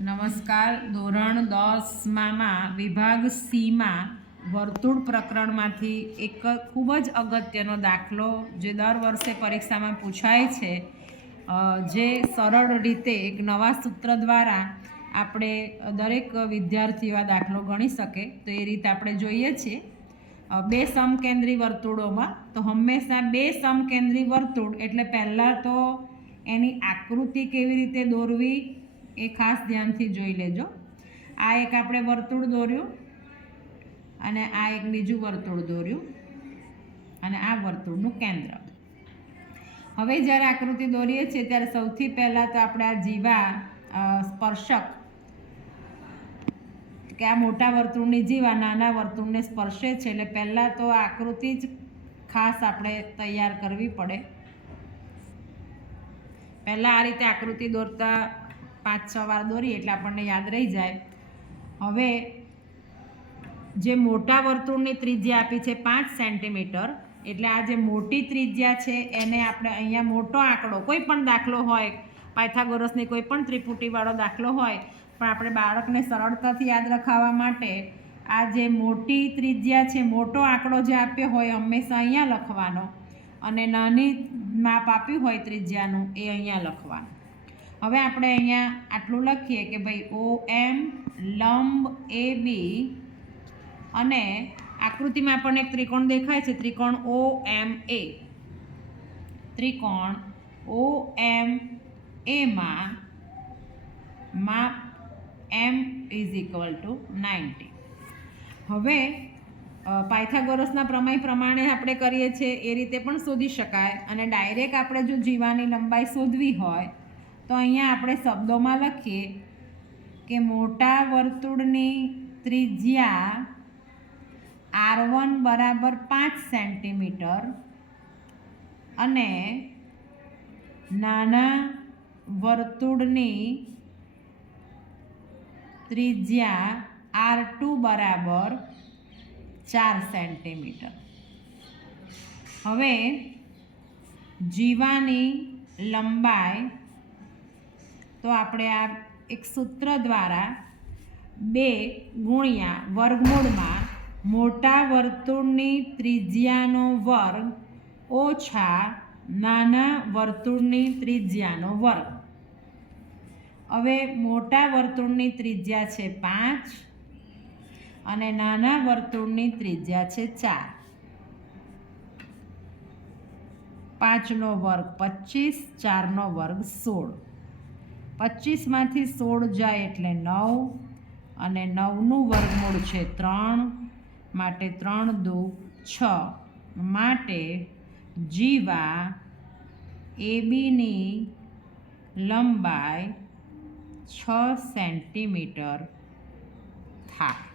નમસ્કાર. ધોરણ 10માં વિભાગ સીમાં વર્તુળ પ્રકરણમાંથી એક ખૂબ જ અગત્યનો દાખલો જે દર વર્ષે પરીક્ષામાં પૂછાય છે, જે સરળ રીતે એક નવા સૂત્ર દ્વારા આપણે દરેક વિદ્યાર્થીઓ આ દાખલો ગણી શકે તો એ રીતે આપણે જોઈએ છીએ. બે સમકેન્દ્રી વર્તુળોમાં તો હંમેશા બે સમકેન્દ્રી વર્તુળ એટલે પહેલાં તો એની આકૃતિ કેવી રીતે દોરવી એ ખાસ ધ્યાનથી જોઈ લેજો. આ એક આપણે વર્તુળ દોર્યું અને આ એક બીજું વર્તુળ દોર્યું અને આ વર્તુળનું કેન્દ્ર. હવે જ્યારે આકૃતિ દોરીએ છીએ ત્યારે સૌથી પહેલાં તો આપણે આ જીવા સ્પર્શક કે આ મોટા વર્તુળની જીવા નાના વર્તુળને સ્પર્શે છે એટલે પહેલાં તો આ આકૃતિ જ ખાસ આપણે તૈયાર કરવી પડે. પહેલાં આ રીતે આકૃતિ દોરતા 5-6 વાર દોરીએ એટલે આપણને યાદ રહી જાય. હવે જે મોટા વર્તુળની ત્રિજ્યા આપી છે 5 સેન્ટીમીટર, એટલે આ જે મોટી ત્રિજ્યા છે એને આપણે અહીંયા મોટો આંકડો કોઈ પણ દાખલો હોય, પાયથાગોરસની કોઈ પણ ત્રિપુટીવાળો દાખલો હોય, પણ આપણે બાળકને સરળતાથી યાદ રખાવવા માટે આ જે મોટી ત્રિજ્યા છે, મોટો આંકડો જે આપ્યો હોય હંમેશા અહીંયા લખવાનો અને નાની માપ આપ્યું હોય ત્રિજ્યાનું એ અહીંયા લખવાનું. હવે આપણે અહીંયા આટલું લખીએ કે ભાઈ OM લંબ AB અને આકૃતિમાં આપણને એક ત્રિકોણ દેખાય છે, ત્રિકોણ OMA. ત્રિકોણ OMA માં M = 90. હવે પાયથાગોરસના પ્રમેય પ્રમાણે આપણે કરીએ છીએ એ રીતે પણ શોધી શકાય અને ડાયરેક્ટ આપણે જો જીવાની લંબાઈ શોધવી હોય તો અહીંયા આપણે શબ્દોમાં લખીએ કે મોટા વર્તુળની ત્રિજ્યા R1 = 5 સેન્ટીમીટર અને નાના વર્તુળની ત્રિજ્યા R2 = 4 સેન્ટીમીટર. હવે જીવાની લંબાઈ તો આપણે આ એક સૂત્ર દ્વારા 2 ગુણ્યા વર્ગમૂળમાં મોટા વર્તુળની ત્રિજ્યાનો વર્ગ ઓછા નાના વર્તુળની ત્રિજ્યાનો વર્ગ. હવે મોટા વર્તુળની ત્રિજ્યા છે 5 અને નાના વર્તુળની ત્રિજ્યા છે 4. 5નો વર્ગ 25, 4નો વર્ગ 16. 25માંથી 16 જાય એટલે 9 અને 9નું વર્ગમૂળ છે 3, માટે 3 × 2 = 6. માટે જીવા ABની લંબાઈ 6 સેન્ટીમીટર થાય.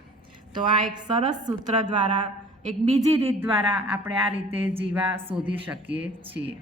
તો આ એક સરસ સૂત્ર દ્વારા, એક બીજી રીત દ્વારા આપણે આ રીતે જીવા શોધી શકીએ છીએ.